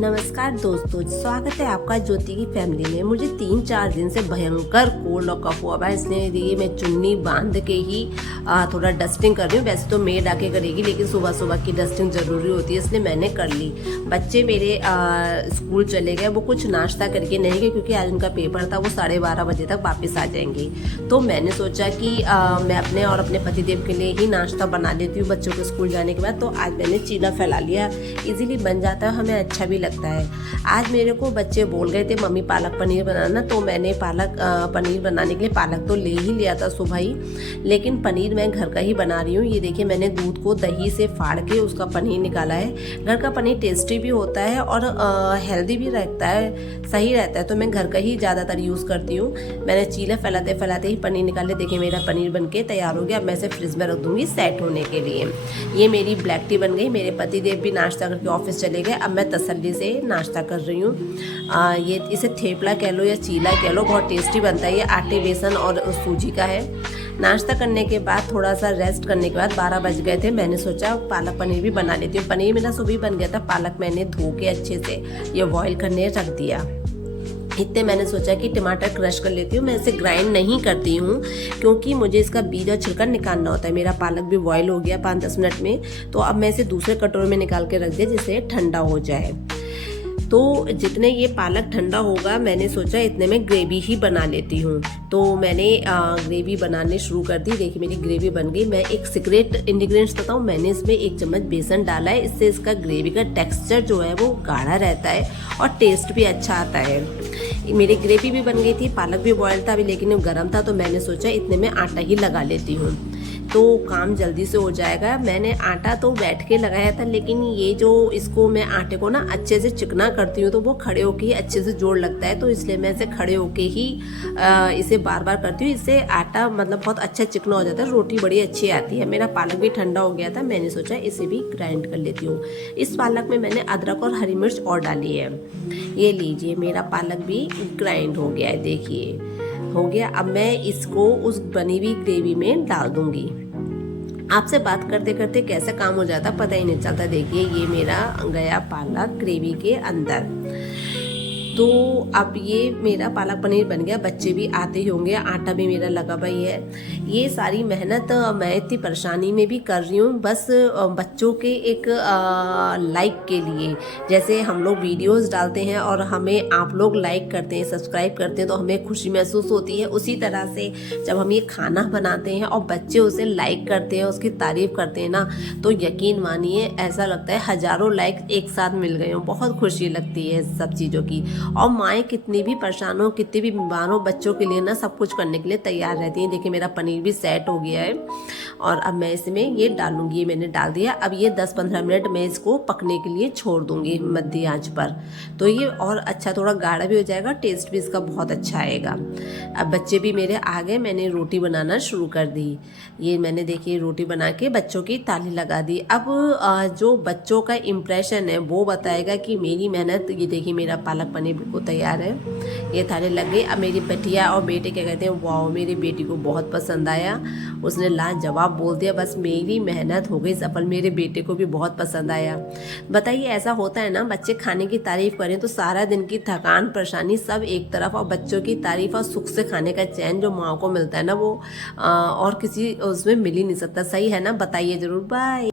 नमस्कार दोस्तों, स्वागत है आपका ज्योति की फैमिली में। मुझे 3-4 दिन से भयंकर कोल्ड और कफ हुआ है, इसलिए मैं चुन्नी बांध के ही थोड़ा डस्टिंग कर रही हूँ। वैसे तो मेड आके करेगी, लेकिन सुबह सुबह की डस्टिंग ज़रूरी होती है, इसलिए मैंने कर ली। बच्चे मेरे स्कूल चले गए, वो कुछ नाश्ता करके नहीं गए क्योंकि आज उनका पेपर था। वो 12:30 बजे तक वापस आ जाएंगे। तो मैंने सोचा कि मैं अपने और अपने पतिदेव के लिए ही नाश्ता बना लेती हूँ बच्चों के स्कूल जाने के बाद। तो आज मैंने चीला फैला लिया, इजीली बन जाता है, हमें अच्छा भी लगता है। आज मेरे को बच्चे बोल गए थे मम्मी पालक पनीर बनाना, तो मैंने पालक पनीर बनाने के लिए पालक तो ले ही लिया था सुबह ही, लेकिन पनीर मैं घर का ही बना रही हूँ। ये देखिए, मैंने दूध को दही से फाड़ के उसका पनीर निकाला है। घर का पनीर टेस्टी भी होता है और हेल्दी भी रहता है, सही रहता है, तो मैं घर का ही ज़्यादातर यूज़ करती हूँ। मैंने चीला फैलाते फैलाते ही पनीर निकाले। देखिए मेरा पनीर बन के तैयार हो गया। अब मैं इसे फ्रिज में रख दूँगी सेट होने के लिए। ये मेरी ब्लैक टी बन गई। मेरे पतिदेव भी नाश्ता करके ऑफिस चले गए। अब मैं तसल्ली से नाश्ता कर रही हूँ। ये इसे थेपला कह लो या चीला कह लो, बहुत टेस्टी बनता है। ये आटे, बेसन और सूजी का है। नाश्ता करने के बाद थोड़ा सा रेस्ट करने के बाद 12 बज गए थे। मैंने सोचा पालक पनीर भी बना लेती हूँ। पनीर मेरा सुबह बन गया था। पालक मैंने धो के अच्छे से ये बॉईल करने रख दिया। इतने मैंने सोचा कि टमाटर क्रश कर लेती हूँ। मैं इसे ग्राइंड नहीं करती हूँ क्योंकि मुझे इसका बीज और छिलका निकालना होता है। मेरा पालक भी बॉईल हो गया 5-10 मिनट में, तो अब मैं इसे दूसरे कटोरे में निकाल के रख दिया जिससे ठंडा हो जाए। तो जितने ये पालक ठंडा होगा, मैंने सोचा इतने में ग्रेवी ही बना लेती हूँ। तो मैंने ग्रेवी बनाने शुरू कर दी। देखिए मेरी ग्रेवी बन गई। मैं एक सीक्रेट इंग्रेडिएंट्स बताऊँ, मैंने इसमें 1 चम्मच बेसन डाला है। इससे इसका ग्रेवी का टेक्सचर जो है वो गाढ़ा रहता है और टेस्ट भी अच्छा आता है। मेरी ग्रेवी भी बन गई थी, पालक भी बॉयल था अभी, लेकिन गर्म था, तो मैंने सोचा इतने में आटा ही लगा लेती हूँ तो काम जल्दी से हो जाएगा। मैंने आटा तो बैठ के लगाया था, लेकिन ये जो इसको मैं आटे को ना अच्छे से चिकना करती हूँ तो वो खड़े होके ही अच्छे से जोड़ लगता है, तो इसलिए मैं इसे खड़े होके ही इसे बार बार करती हूँ। इससे आटा मतलब बहुत अच्छा चिकना हो जाता है, रोटी बड़ी अच्छी आती है। मेरा पालक भी ठंडा हो गया था, मैंने सोचा इसे भी ग्राइंड कर लेती हूँ। इस पालक में मैंने अदरक और हरी मिर्च और डाली है। ये लीजिए, मेरा पालक भी ग्राइंड हो गया है। देखिए हो गया। अब मैं इसको उस बनी हुई ग्रेवी में डाल दूंगी। आपसे बात करते करते कैसे काम हो जाता पता ही नहीं चलता। देखिए ये मेरा गया पालक ग्रेवी के अंदर। तो अब ये मेरा पालक पनीर बन गया। बच्चे भी आते ही होंगे, आटा भी मेरा लगा भाई है। ये सारी मेहनत मैं इतनी परेशानी में भी कर रही हूँ बस बच्चों के एक लाइक के लिए। जैसे हम लोग वीडियोस डालते हैं और हमें आप लोग लाइक करते हैं, सब्सक्राइब करते हैं, तो हमें खुशी महसूस होती है। उसी तरह से जब हम ये खाना बनाते हैं और बच्चे उसे लाइक करते हैं, उसकी तारीफ करते हैं ना, तो यकीन मानिए ऐसा लगता है हज़ारों लाइक एक साथ मिल गए हों। बहुत खुशी लगती है सब चीज़ों की। और माएँ कितनी भी परेशान हो, कितनी भी बीमार हो, बच्चों के लिए ना सब कुछ करने के लिए तैयार रहती हैं। देखिए मेरा पनीर भी सेट हो गया है और अब मैं इसमें ये डालूंगी। ये मैंने डाल दिया। अब ये 10-15 मिनट मैं इसको पकने के लिए छोड़ दूंगी मध्य आंच पर, तो ये और अच्छा थोड़ा गाढ़ा भी हो जाएगा, टेस्ट भी इसका बहुत अच्छा आएगा। अब बच्चे भी मेरे आ गए, मैंने रोटी बनाना शुरू कर दी। ये मैंने देखिए रोटी बना के बच्चों की ताली लगा दी। अब जो बच्चों का इम्प्रेशन है वो बताएगा कि मेरी मेहनत। ये देखिए मेरा पालक पनीर बिल्कुल तैयार है। ये थाली लग गई। अब मेरी बिटिया और बेटे क्या कहते हैं, वाह मेरी बेटी को बहुत पसंद आया, उसने लाजवाब बोल दिया। बस मेरी मेहनत हो गई सफल, मेरे बेटे को भी बहुत पसंद आया। बताइए ऐसा होता है ना, बच्चे खाने की तारीफ करें तो सारा दिन की थकान परेशानी सब एक तरफ, और बच्चों की तारीफ और सुख से खाने का चैन जो माँ को मिलता है ना, वो और किसी उसमें मिल ही नहीं सकता। सही है ना, बताइए जरूर। बाय।